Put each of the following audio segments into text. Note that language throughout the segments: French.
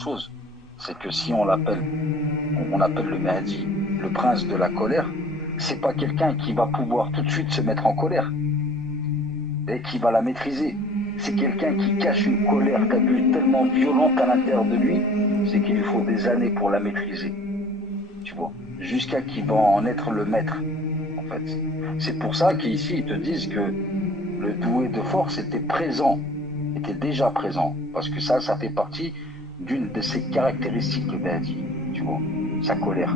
chose, c'est que si on l'appelle, on appelle le Mahdi le prince de la colère, c'est pas quelqu'un qui va pouvoir tout de suite se mettre en colère et qui va la maîtriser. C'est quelqu'un qui cache une colère, t'as vu, tellement violente à l'intérieur de lui, c'est qu'il lui faut des années pour la maîtriser, tu vois, jusqu'à qu'il va en être le maître, en fait. C'est pour ça qu'ici, ils te disent que le doué de force était présent, était déjà présent, parce que ça fait partie d'une de ses caractéristiques, le Mahdi, tu vois, sa colère.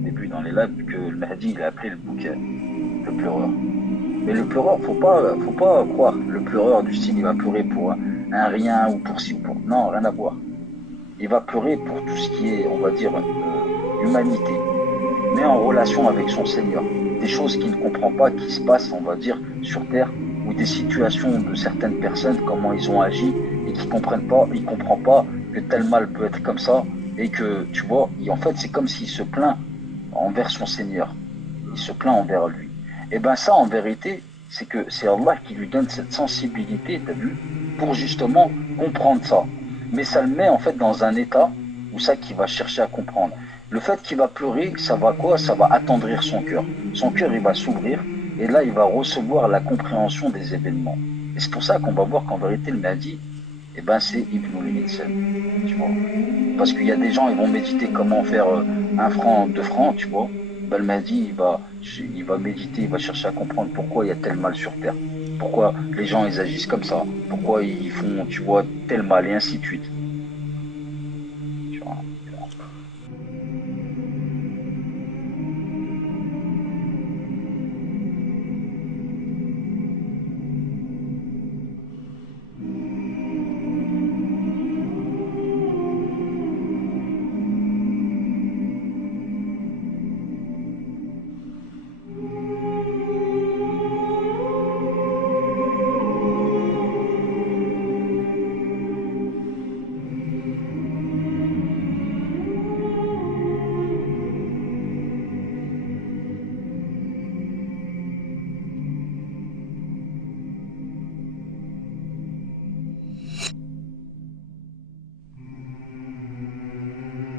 Au début, dans les lives, que le Mahdi, il a appelé le bouquet, le pleureur. Mais le pleureur, faut pas croire, le pleureur du style, il va pleurer pour un rien ou pour ci ou pour... Non, rien à voir. Il va pleurer pour tout ce qui est, on va dire, humanité, mais en relation avec son Seigneur. Des choses qu'il ne comprend pas qui se passent, on va dire, sur Terre, ou des situations de certaines personnes, comment ils ont agi, et qui comprennent pas, ils comprennent pas que tel mal peut être comme ça, et que, tu vois, en fait, c'est comme s'il se plaint envers son Seigneur. Il se plaint envers lui. Et ben ça, en vérité, c'est que c'est Allah qui lui donne cette sensibilité, t'as vu, pour justement comprendre ça. Mais ça le met en fait dans un état où ça qu'il va chercher à comprendre. Le fait qu'il va pleurer, ça va quoi? Ça va attendrir son cœur. Son cœur, il va s'ouvrir et là, il va recevoir la compréhension des événements. Et c'est pour ça qu'on va voir qu'en vérité, le Mahdi, eh ben, c'est Ibn al-Insan, tu vois. Parce qu'il y a des gens, ils vont méditer comment faire 1 franc, 2 francs, tu vois. Ben, le Mahdi, il va méditer, il va chercher à comprendre pourquoi il y a tel mal sur Terre. Pourquoi les gens, ils agissent comme ça. Pourquoi ils font, tu vois, tel mal et ainsi de suite. Tu vois.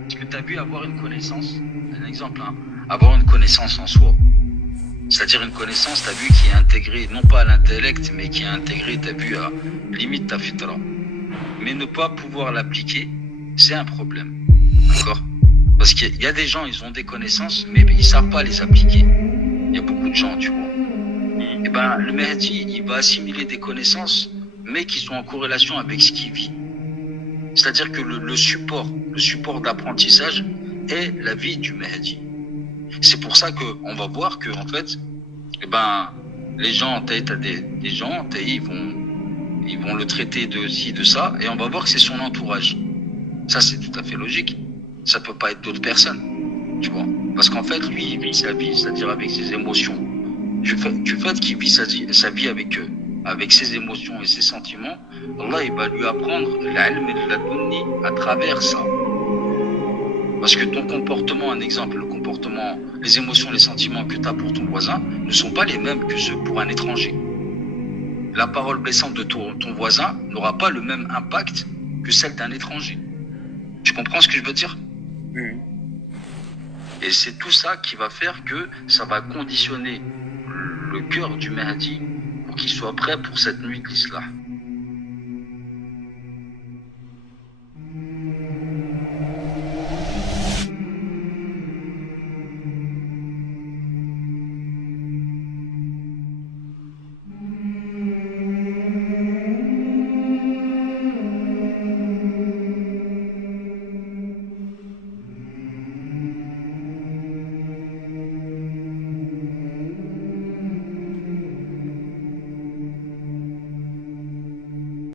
Parce que tu as vu avoir une connaissance, un exemple, hein, avoir une connaissance en soi. C'est-à-dire une connaissance, tu as vu, qui est intégrée, non pas à l'intellect, mais qui est intégrée, tu as vu, à limite ta fitra. Mais ne pas pouvoir l'appliquer, c'est un problème. D'accord? Parce qu'il y a des gens, ils ont des connaissances, mais ils ne savent pas les appliquer. Il y a beaucoup de gens, tu vois. Et ben, le Mahdi, il va assimiler des connaissances, mais qui sont en corrélation avec ce qu'il vit. C'est-à-dire que le support d'apprentissage est la vie du Mahdi. C'est pour ça qu'on va voir que, en fait, eh ben, les gens, t'as des gens, ils vont le traiter de ci, de ça, et on va voir que c'est son entourage. Ça, c'est tout à fait logique. Ça peut pas être d'autres personnes, tu vois. Parce qu'en fait, lui, il vit sa vie, c'est-à-dire avec ses émotions. Du fait qu'il vit sa vie avec ses émotions et ses sentiments, Allah, il va lui apprendre l'ilm et ladunni à travers ça. Parce que ton comportement, un exemple, le comportement, les émotions, les sentiments que tu as pour ton voisin ne sont pas les mêmes que ceux pour un étranger. La parole blessante de ton voisin n'aura pas le même impact que celle d'un étranger. Tu comprends ce que je veux dire? Et c'est tout ça qui va faire que ça va conditionner le cœur du Mahdi pour qu'il soit prêt pour cette nuit de l'Islam.